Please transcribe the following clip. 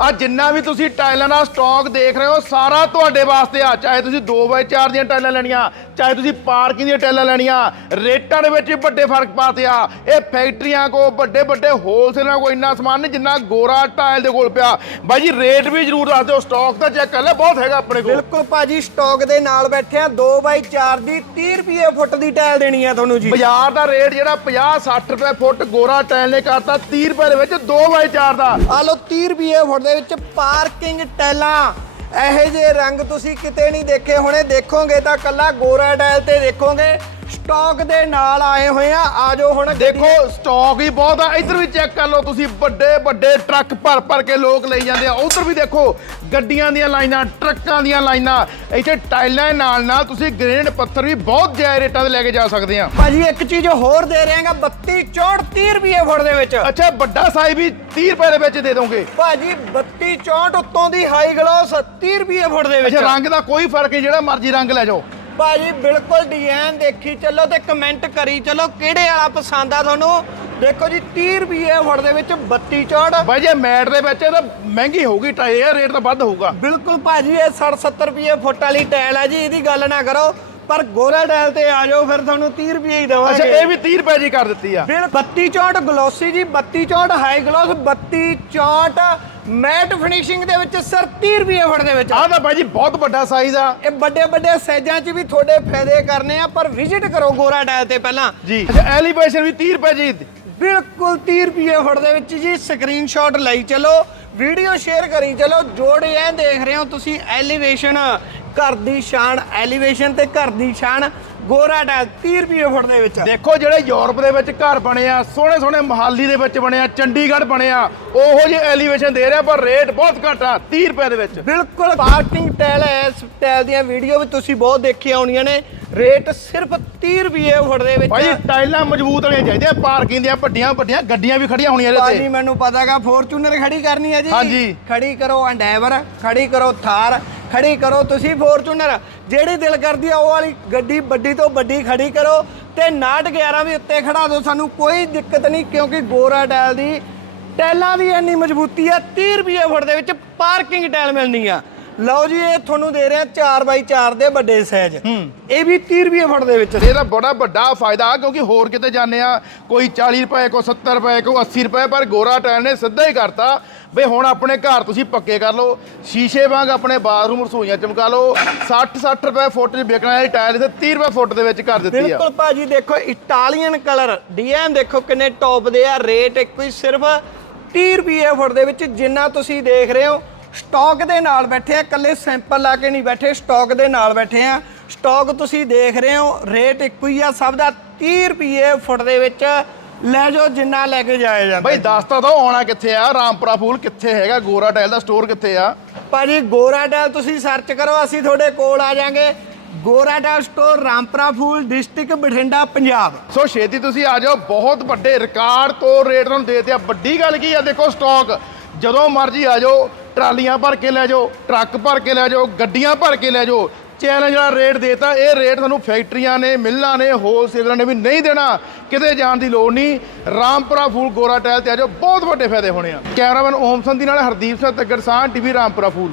ਆ ਜਿੰਨਾ ਵੀ ਤੁਸੀਂ ਟਾਈਲਾਂ ਦਾ ਸਟਾਕ ਦੇਖ ਰਹੇ ਹੋ, ਸਾਰਾ ਤੁਹਾਡੇ ਵਾਸਤੇ ਆ, ਚਾਹੇ ਤੁਸੀਂ 2x4 ਦੀਆਂ ਟਾਈਲਾਂ ਲੈਣੀਆਂ ਚਾਹੇ ਤੁਸੀਂ ਪਾਰਕਿੰਗ ਦੀਆਂ ਟਾਈਲਾਂ ਲੈਣੀਆਂ ਰੇਟਾਂ ਦੇ ਵਿੱਚ ਵੀ ਵੱਡੇ ਫ਼ਰਕ ਪਾਤੇ ਆ। ਇਹ ਫੈਕਟਰੀਆਂ ਕੋ ਵੱਡੇ ਵੱਡੇ ਹੋਲਸੇਲਰਾਂ ਕੋ ਇੰਨਾ ਸਮਾਨ ਨਹੀਂ ਜਿੰਨਾ ਗੋਰਾ ਟਾਇਲ ਦੇ ਕੋਲ ਪਿਆ। ਬਾਈ ਜੀ ਰੇਟ ਵੀ ਜ਼ਰੂਰ ਦੱਸ ਦਿਓ ਸਟਾਕ ਤਾਂ ਚੈੱਕ ਕਰ ਲੈ ਬਹੁਤ ਹੈਗਾ ਆਪਣੇ ਕੋਲ। ਬਿਲਕੁਲ ਭਾਜੀ ਸਟਾਕ ਦੇ ਨਾਲ ਬੈਠੇ ਆ 2x4 ਦੀ 30 ਰੁਪਏ ਫੁੱਟ ਦੀ ਟਾਇਲ ਦੇਣੀ ਆ ਤੁਹਾਨੂੰ ਜੀ। ਬਾਜ਼ਾਰ ਦਾ ਰੇਟ ਜਿਹੜਾ 50 60 ਰੁਪਏ ਫੁੱਟ ਗੋਰਾ ਟਾਇਲ ਨੇ ਕਰਤਾ 30 ਰੁਪਏ ਦੇ ਵਿੱਚ 2x4 ਦਾ। ਆ ਲੋ 30 ਰੁਪਏ ਫੁੱਟ ਦੇ ਵਿੱਚ ਪਾਰਕਿੰਗ ਟੈਲਾਂ ਇਹੋ ਜਿਹੇ ਰੰਗ ਤੁਸੀਂ ਕਿਤੇ ਨਹੀਂ ਦੇਖੇ ਹੋਣੇ। ਦੇਖੋਗੇ ਤਾਂ ਕੱਲਾ ਗੋਰਾ ਟਾਇਲ ਤੇ ਦੇਖੋਗੇ। ਸਟਾਕ ਦੇ ਨਾਲ ਆਏ ਹੋਏ ਆ। ਆਜੋ ਹੁਣ ਦੇਖੋ ਸਟਾਕ ਹੀ ਬਹੁਤ ਆ। ਇੱਧਰ ਵੀ ਚੈੱਕ ਕਰ ਲਓ ਤੁਸੀਂ ਵੱਡੇ ਵੱਡੇ ਟਰੱਕ ਭਰ ਭਰ ਕੇ ਲੋਕ ਲਈ ਜਾਂਦੇ ਆ। ਉਧਰ ਵੀ ਦੇਖੋ ਗੱਡੀਆਂ ਦੀਆਂ ਲਾਈਨਾਂ ਟਰੱਕਾਂ ਦੀਆਂ ਲਾਈਨਾਂ। ਇੱਥੇ ਟਾਈਲਾਂ ਨਾਲ ਨਾਲ ਤੁਸੀਂ ਗ੍ਰੇਨਾਈਟ ਪੱਥਰ ਵੀ ਬਹੁਤ ਜਾਇ ਰੇਟਾਂ ਤੇ ਲੈ ਕੇ ਜਾ ਸਕਦੇ ਆ। ਭਾਜੀ ਇੱਕ ਚੀਜ਼ ਹੋਰ ਦੇ ਰਹੇਗਾ 32 64 30 ਰੁਪਏ ਫੁੱਟ ਦੇ ਵਿੱਚ। ਅੱਛਾ ਵੱਡਾ ਸਾਈਜ਼ ਵੀ 30 ਰੁਪਏ ਦੇ ਵਿੱਚ ਦੇ ਦੋਗੇ। ਭਾਜੀ 32 64 ਉੱਤੋਂ ਦੀ ਹਾਈ ਗਲੋਸ 30 ਰੁਪਏ ਫੁੱਟ ਦੇ ਵਿੱਚ ਅੱਛਾ ਰੰਗ ਦਾ ਕੋਈ ਫ਼ਰਕ ਨਹੀਂ ਜਿਹੜਾ ਮਰਜ਼ੀ ਰੰਗ ਲੈ ਜਾਓ। ਭਾਜੀ ਬਿਲਕੁਲ ਡਿਜ਼ਾਈਨ ਦੇਖੀ ਚੱਲੋ ਤੇ ਕਮੈਂਟ ਕਰੀ ਚੱਲੋ ਕਿਹੜੇ ਵਾਲਾ ਪਸੰਦ ਆ ਤੁਹਾਨੂੰ? ਦੇਖੋ ਜੀ 30 ਰੁਪਏ ਫੁੱਟ ਦੇ ਵਿੱਚ 32 64 ਬਾਈ ਜੇ ਮੈਟ ਦੇ ਵਿੱਚ ਇਹ ਤਾਂ ਮਹਿੰਗੀ ਹੋਊਗੀ ਟਾਈ ਇਹ ਰੇਟ ਤਾਂ ਵੱਧ ਹੋਊਗਾ। ਬਿਲਕੁਲ ਭਾਜੀ ਇਹ 60 70 ਰੁਪਏ ਫੁੱਟ ਵਾਲੀ ਟਾਇਲ ਆ ਜੀ ਇਹਦੀ ਗੱਲ ਨਾ ਕਰੋ। ਪਰ ਗੋਰਾ ਟਾਇਲ ਤੇ ਆ ਜਾਓ ਫਿਰ ਤੁਹਾਨੂੰ 30 ਰੁਪਏ ਹੀ ਅੱਛਾ ਦੇਵਾਂਗੇ ਇਹ ਵੀ 30 ਰੁਪਏ ਦੀ ਕਰ ਦਿੱਤੀ ਆ। ਬਿਲ 32 64 ਗਲੋਸੀ ਜੀ 32 64 ਹਾਈ ਗਲੋਸ 32 64 ਮੈਟ ਫਿਨਿਸ਼ਿੰਗ ਦੇ ਵਿੱਚ ਸਰ 30 ਰੁਪਏ ਫੁੱਟ ਦੇ ਵਿੱਚ। ਆਹ ਤਾਂ ਬਾਈ ਜੀ ਬਹੁਤ ਵੱਡਾ ਸਾਈਜ਼ ਆ। ਇਹ ਵੱਡੇ ਵੱਡੇ ਸਾਈਜ਼ਾਂ 'ਚ ਵੀ ਤੁਹਾਡੇ ਫਾਇਦੇ ਕਰਨੇ ਆ ਪਰ ਵਿਜ਼ਿਟ ਕਰੋ ਗੋਰਾ ਟਾਇਲ ਤੇ ਪਹਿਲਾਂ। ਜੀ। ਅੱਛਾ ਐਲੀਵੇਸ਼ਨ ਵੀ 30 ਰੁਪਏ ਜੀ। ਬਿਲਕੁਲ 30 ਰੁਪਏ ਫੁੱਟ ਦੇ ਵਿੱਚ ਜੀ। ਸਕਰੀਨਸ਼ਾਟ ਲਈ ਚਲੋ ਵੀਡੀਓ ਸ਼ੇਅਰ ਕਰੀ ਚਲੋ। ਜੋੜੇ ਐ ਦੇਖ ਰਹੇ ਹੋ ਤੁਸੀਂ ਐਲੀਵੇਸ਼ਨ ਘਰ ਦੀ ਸ਼ਾਨ ਐਲੀਵੇਸ਼ਨ ਤੇ ਘਰ ਦੀ ਸ਼ਾਨ। ਗੋਰਾ ਟਾਇਲ 30 ਰੁਪਏ ਫੁੱਟ ਦੇ ਵਿੱਚ। ਦੇਖੋ ਜਿਹੜੇ ਯੂਰਪ ਦੇ ਵਿੱਚ ਘਰ ਬਣੇ ਆ ਸੋਹਣੇ ਸੋਹਣੇ ਮਹਾਲੀ ਦੇ ਵਿੱਚ ਬਣੇ ਆ ਚੰਡੀਗੜ੍ਹ ਬਣੇ ਆ ਉਹੋ ਜਿਹੇ ਐਲੀਵੇਸ਼ਨ ਦੇ ਰਿਹਾ ਪਰ ਰੇਟ ਬਹੁਤ ਘੱਟ ਆ 30 ਰੁਪਏ ਦੇ ਵਿੱਚ। ਬਿਲਕੁਲ ਪਾਰਕਿੰਗ ਟਾਇਲ ਹੈ ਇਸ ਟਾਇਲ ਦੀਆਂ ਵੀਡੀਓ ਵੀ ਤੁਸੀਂ ਬਹੁਤ ਦੇਖੀਆਂ ਹੋਣੀਆਂ ਨੇ। ਰੇਟ ਸਿਰਫ 30 ਰੁਪਏ ਫੁੱਟ ਦੇ ਵਿੱਚ ਭਾਈ ਟਾਈਲਾਂ ਮਜ਼ਬੂਤ ਵਾਲੀਆਂ ਚਾਹੀਦੀਆਂ ਪਾਰਕਿੰਗ ਦੀਆਂ ਵੱਡੀਆਂ ਵੱਡੀਆਂ ਗੱਡੀਆਂ ਵੀ ਖੜੀਆਂ ਹੋਣੀਆਂ ਇਹਦੇ ਭਾਜੀ ਤੇ। ਮੈਨੂੰ ਪਤਾਗਾ ਫੋਰਚੂਨਰ ਖੜੀ ਕਰਨੀ ਹੈ ਜੀ। ਹਾਂਜੀ। ਖੜੀ ਕਰੋ ਐਂਡੈਵਰ ਖੜੀ ਕਰੋ ਥਾਰ ਖੜੀ ਕਰੋ ਤੁਸੀਂ ਫੋਰਚੂਨਰ ਜਿਹੜੀ ਦਿਲ ਕਰਦੀ ਆ ਉਹ ਵਾਲੀ ਗੱਡੀ ਵੱਡੀ ਤੋਂ ਵੱਡੀ ਖੜੀ ਕਰੋ ਤੇ 911 ਵੀ ਉੱਤੇ ਖੜਾ ਦਿਓ। ਸਾਨੂੰ ਕੋਈ ਦਿੱਕਤ ਨਹੀਂ ਕਿਉਂਕਿ ਗੋਰਾ ਟਾਇਲ ਦੀ ਟਾਇਲਾਂ ਦੀ ਇੰਨੀ ਮਜ਼ਬੂਤੀ ਆ 30 ਰੁਪਏ ਫੁੱਟ ਦੇ ਵਿੱਚ ਪਾਰਕਿੰਗ ਟਾਇਲ ਮਿਲਣੀ ਆ। ਲਓ ਜੀ ਇਹ ਤੁਹਾਨੂੰ ਦੇ ਰਿਹਾ 4x4 ਦੇ ਵੱਡੇ ਸਾਈਜ਼ ਇਹ ਵੀ 30 ਰੁਪਏ ਫੁੱਟ ਦੇ ਵਿੱਚ। ਇਹਦਾ ਬੜਾ ਵੱਡਾ ਫਾਇਦਾ ਕਿਉਂਕਿ ਹੋਰ ਕਿਤੇ ਜਾਂਦੇ ਆ ਕੋਈ 40 ਰੁਪਏ ਕੋ 70 ਰੁਪਏ ਕੋ 80 ਰੁਪਏ ਪਰ ਗੋਰਾ ਟਾਇਲ ਨੇ ਸਿੱਧਾ ਹੀ ਕਰਤਾ। ਬਈ ਹੁਣ ਆਪਣੇ ਘਰ ਤੁਸੀਂ ਪੱਕੇ ਕਰ ਲਓ, ਸ਼ੀਸ਼ੇ ਵਾਂਗ ਆਪਣੇ ਬਾਥਰੂਮ ਰਸੋਈਆਂ ਚਮਕਾ ਲਓ 60 60 ਰੁਪਏ ਫੁੱਟ ਦੀ ਵਿਕਣ ਵਾਲੀ ਟਾਇਲ ਇੱਥੇ 30 ਰੁਪਏ ਫੁੱਟ ਦੇ ਵਿੱਚ ਕਰ ਦਿੱਤੀ ਆ। ਬਿਲਕੁਲ ਭਾਜੀ, ਦੇਖੋ ਇਟਾਲੀਅਨ ਕਲਰ ਡਿਜ਼ਾਈਨ ਦੇਖੋ ਕਿੰਨੇ ਟੌਪ ਦੇ ਆ ਰੇਟ ਇੱਕੋ ਹੀ ਸਿਰਫ 30 ਰੁਪਏ ਫੁੱਟ ਦੇ ਵਿੱਚ, ਜਿੰਨਾ ਤੁਸੀਂ ਦੇਖ ਰਹੇ ਹੋ ਸਟਾਕ ਦੇ ਨਾਲ ਬੈਠੇ ਆ, ਇਕੱਲੇ ਸੈਂਪਲ ਲਾ ਕੇ ਨਹੀਂ ਬੈਠੇ ਸਟਾਕ ਦੇ ਨਾਲ ਬੈਠੇ ਆ। ਸਟਾਕ ਤੁਸੀਂ ਦੇਖ ਰਹੇ ਹੋ ਰੇਟ ਇੱਕੋ ਹੀ ਆ, ਸਭ ਦਾ 30 ਰੁਪਏ ਫੁੱਟ ਦੇ ਵਿੱਚ ਲੈ ਜਾਓ ਜਿੰਨਾ ਲੈ ਕੇ ਜਾਇਆ ਜਾਂਦਾ। ਬਈ ਦੱਸ ਤਾਂ ਦੋ ਆਉਣਾ ਕਿੱਥੇ ਆ? ਰਾਮਪੁਰਾ ਫੂਲ ਕਿੱਥੇ ਹੈਗਾ? ਗੋਰਾ ਟਾਇਲ ਦਾ ਸਟੋਰ ਕਿੱਥੇ ਆ? ਭਾਜੀ ਗੋਰਾ ਟਾਇਲ ਤੁਸੀਂ ਸਰਚ ਕਰੋ ਅਸੀਂ ਤੁਹਾਡੇ ਕੋਲ ਆ ਜਾਾਂਗੇ। Gora tile store Rampura Phul district Bathinda Punjab. So ਛੇਤੀ ਤੁਸੀਂ ਆ ਜਾਓ ਬਹੁਤ ਵੱਡੇ ਰਿਕਾਰਡ ਤੋਂ ਰੇਟ ਤੁਹਾਨੂੰ ਦੇ ਦਿਆ ਵੱਡੀ ਗੱਲ ਕੀ ਆ ਦੇਖੋ ਸਟਾਕ ਜਦੋਂ ਮਰਜ਼ੀ ਆ ਜਾਓ ਟਰਾਲੀਆਂ ਭਰ ਕੇ ਲੈ ਜਾਓ ਟਰੱਕ ਭਰ ਕੇ ਲੈ ਜਾਓ ਗੱਡੀਆਂ ਭਰ ਕੇ ਲੈ ਜਾਓ ਚੈਲੰਜ ਵਾਲਾ ਰੇਟ ਦੇਤਾ। ਇਹ ਰੇਟ ਤੁਹਾਨੂੰ ਫੈਕਟਰੀਆਂ ਨੇ, ਮਿੱਲਾਂ ਨੇ, ਹੋਲਸੇਲਰਾਂ ਨੇ ਵੀ ਨਹੀਂ ਦੇਣਾ। ਕਿਤੇ ਜਾਣ ਦੀ ਲੋੜ ਨਹੀਂ। ਰਾਮਪੁਰਾ ਫੂਲ ਗੋਰਾ ਟਾਇਲ ਤੇ ਆ ਜਾਓ। ਬਹੁਤ ਵੱਡੇ ਫਾਇਦੇ ਹੋਣੇ ਆ। ਕੈਮਰਾਮੈਨ ਓਮਸਨ ਦੀ ਨਾਲ ਹਰਦੀਪ ਸਿੰਘ ਤੱਗੜ ਸਾਹ ਟੀਵੀ ਰਾਮਪੁਰਾ ਫੂਲ।